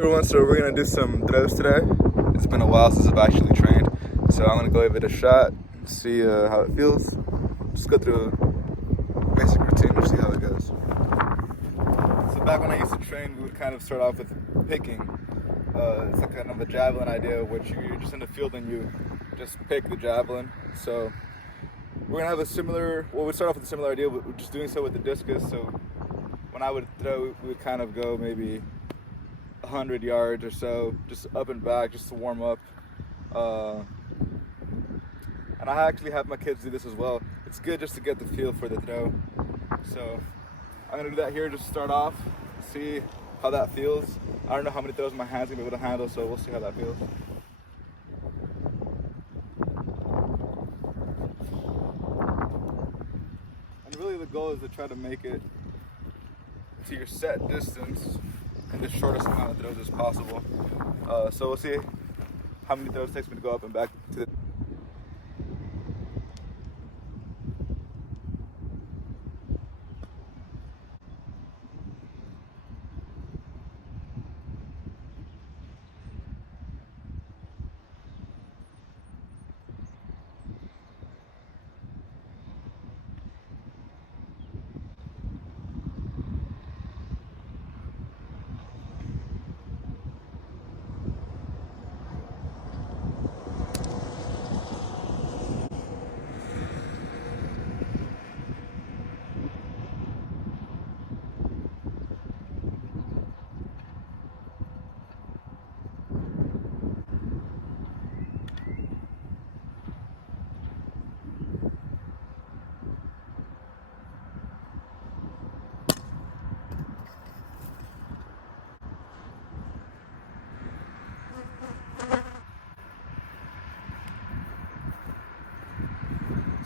Everyone, so we're gonna do some throws today. It's been a while since I've actually trained, so I'm gonna go give it a shot, see how it feels. Just go through a basic routine to see how it goes. So back when I used to train, we would kind of start off with picking. It's like kind of a javelin idea, which you're just in the field and you just pick the javelin. So we're gonna have a similar. Well, we start off with a similar idea. We're just doing so with the discus. So when I would throw, we would kind of go maybe 100 yards or so, just up and back, just to warm up. And I actually have my kids do this as well. It's good just to get the feel for the throw. So I'm gonna do that here, just start off, see how that feels. I don't know how many throws my hands gonna be able to handle, so we'll see how that feels. And really the goal is to try to make it to your set distance in the shortest amount of throws as possible. So we'll see how many throws it takes me to go up and back to the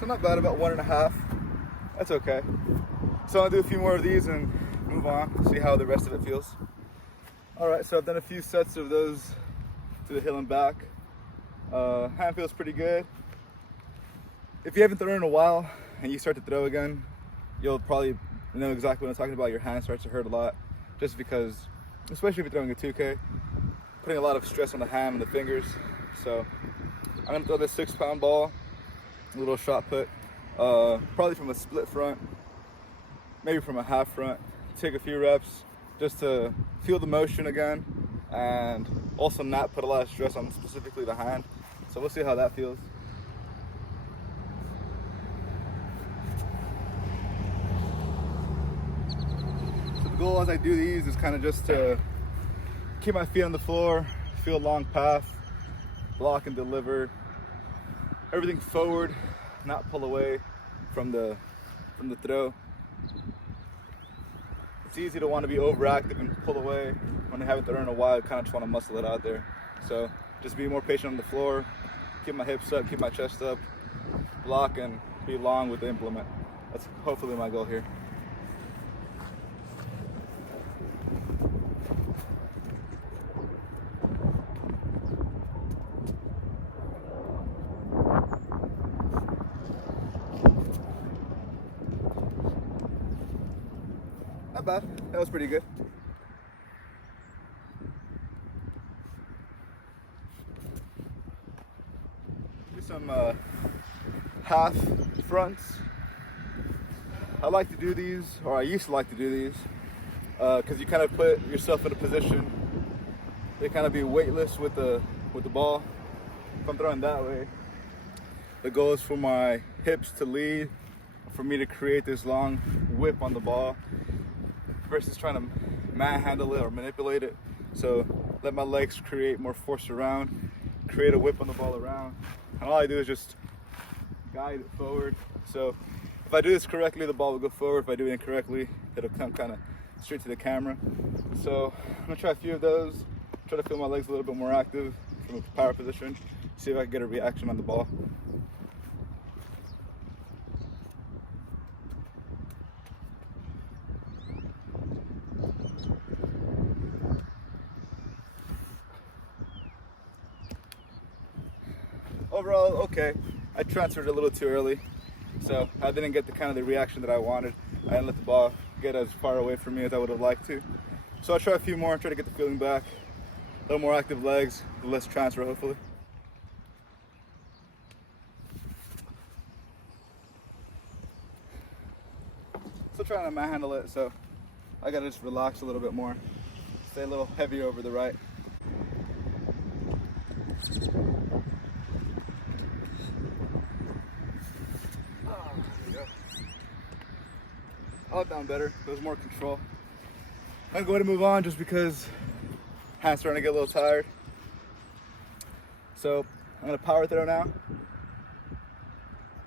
So not bad, about 1.5. That's okay. So I'll do a few more of these and move on, see how the rest of it feels. All right, so I've done a few sets of those to the hill and back. Hand feels pretty good. If you haven't thrown in a while and you start to throw again, you'll probably know exactly what I'm talking about. Your hand starts to hurt a lot, just because, especially if you're throwing a 2K, putting a lot of stress on the hand and the fingers. So I'm gonna throw this 6-pound ball, a little shot put, probably from a split front, maybe from a half front. Take a few reps just to feel the motion again, and also not put a lot of stress on specifically the hand. So we'll see how that feels. So the goal as I do these is kind of just to keep my feet on the floor, feel a long path, block and deliver, everything forward, not pull away from the throw. It's easy to want to be overactive and pull away when I haven't thrown in a while. I kind of just want to muscle it out there. So just be more patient on the floor, keep my hips up, keep my chest up, block and be long with the implement. That's hopefully my goal here. Not bad. That was pretty good. Do some half fronts. I like to do these, or I used to like to do these, because you kind of put yourself in a position to kind of be weightless with the ball. If I'm throwing that way, the goal is for my hips to lead, for me to create this long whip on the ball, versus trying to manhandle it or manipulate it. So let my legs create more force around, create a whip on the ball around. And all I do is just guide it forward. So if I do this correctly, the ball will go forward. If I do it incorrectly, it'll come kind of straight to the camera. So I'm gonna try a few of those, try to feel my legs a little bit more active from a power position, see if I can get a reaction on the ball. Overall, okay. I transferred a little too early, so I didn't get the kind of the reaction that I wanted. I didn't let the ball get as far away from me as I would have liked to. So I'll try a few more, try to get the feeling back, little more active legs, less transfer hopefully. Still trying to manhandle it, so I gotta just relax a little bit more. Stay a little heavy over the right. I like that one better. There was more control. I'm going to move on just because hand's starting to get a little tired. So I'm gonna power throw now.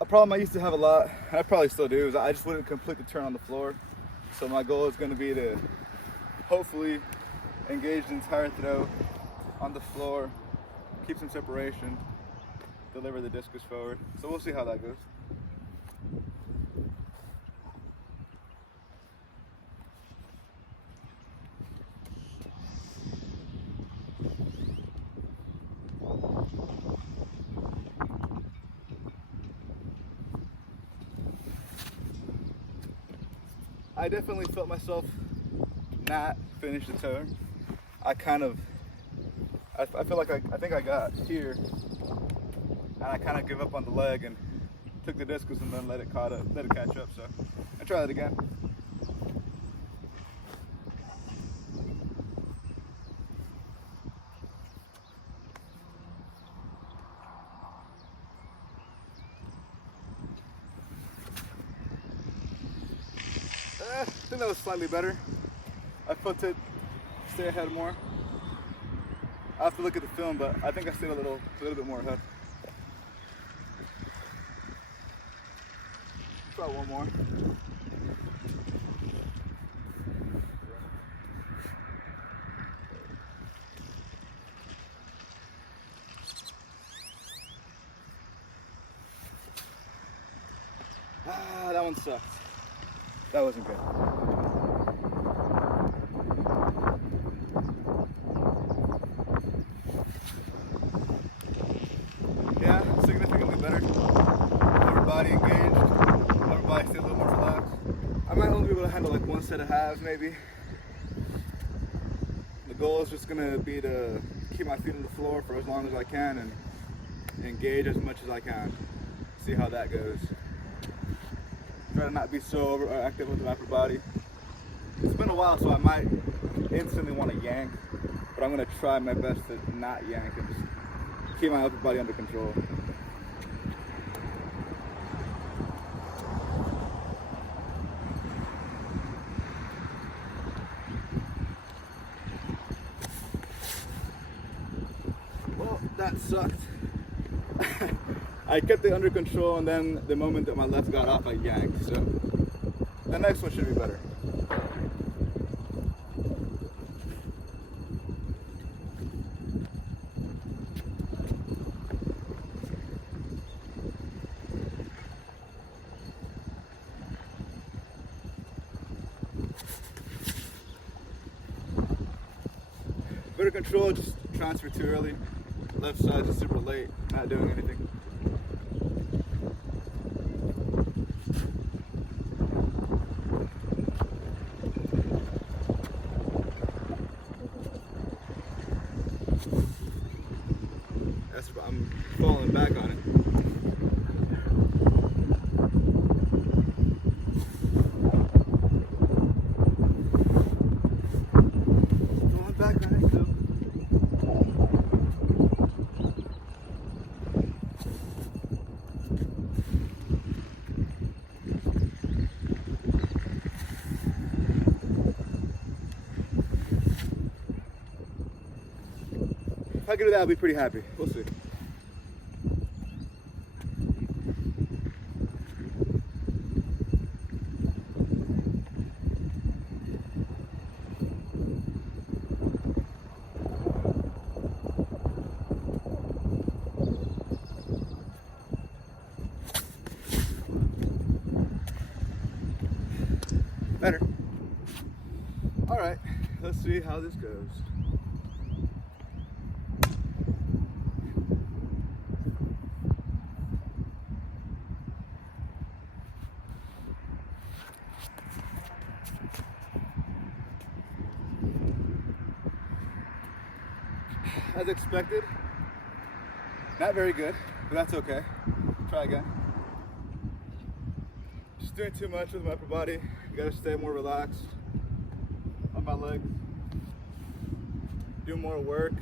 A problem I used to have a lot, and I probably still do, is I just wouldn't complete the turn on the floor. So my goal is gonna be to hopefully engage the entire throw on the floor, keep some separation, deliver the discus forward. So we'll see how that goes. I definitely felt myself not finish the turn. I feel like I think I got here, and I kind of give up on the leg and took the discus and then let it catch up. So I try that again. I think that was slightly better. I felt it stay ahead more. I have to look at the film, but I think I stayed a little bit more ahead. Try one more. Ah, that one sucked. That wasn't good. Yeah, significantly better. Upper body engaged. Upper body stayed a little more relaxed. I might only be able to handle like one set of halves maybe. The goal is just gonna be to keep my feet on the floor for as long as I can and engage as much as I can. See how that goes. Try to not be so overactive with the upper body. It's been a while, so I might instantly want to yank, but I'm going to try my best to not yank and just keep my upper body under control. Well, that sucked. I kept it under control, and then the moment that my left got off, I yanked. So the next one should be better. Better control, just transfer too early. Left side is super late, not doing anything. I'm falling back on it. Falling back on it still. If I can do that, I'll be pretty happy. We'll see. Better. All right, let's see how this goes. as expected. Not very good, but that's okay. Try again. Just doing too much with my upper body. Gotta stay more relaxed on my legs. Do more work.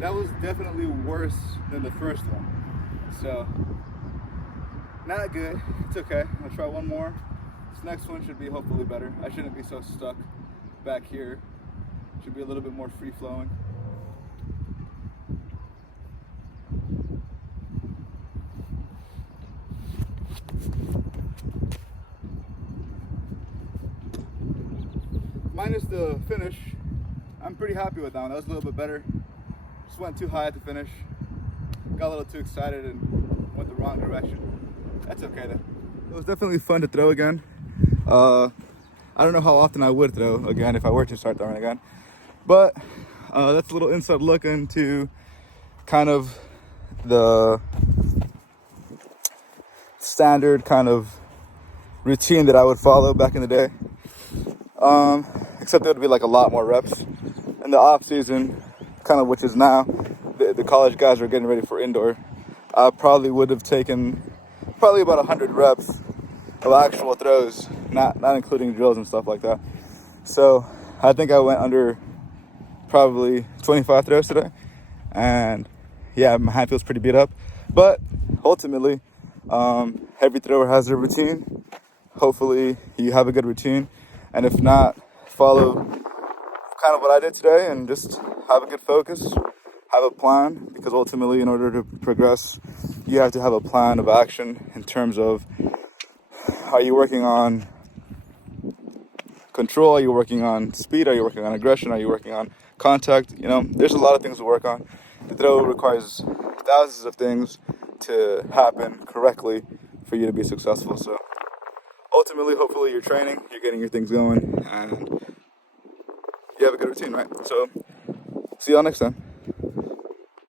That was definitely worse than the first one. So, not good. It's okay. I'll try one more. This next one should be hopefully better. I shouldn't be so stuck back here. Should be a little bit more free flowing. Minus the finish, I'm pretty happy with that one. That was a little bit better. Just went too high at the finish. Got a little too excited and went the wrong direction. That's okay though. It was definitely fun to throw again. I don't know how often I would throw again if I were to start throwing again. But that's a little inside look into kind of the standard kind of routine that I would follow back in the day. Except it would be like a lot more reps. In the off season, kind of which is now, the college guys are getting ready for indoor. I probably would have taken probably about 100 reps of actual throws, not including drills and stuff like that. So I think I went under probably 25 throws today, and yeah, my hand feels pretty beat up. But ultimately, every thrower has their routine. Hopefully you have a good routine, and if not, follow kind of what I did today and just have a good focus, have a plan, because ultimately in order to progress, you have to have a plan of action in terms of, are you working on control, are you working on speed, are you working on aggression, are you working on contact? You know, there's a lot of things to work on. The throw requires thousands of things to happen correctly for you to be successful. So ultimately, hopefully you're training, you're getting your things going, and you have a good routine, right? So see y'all next time.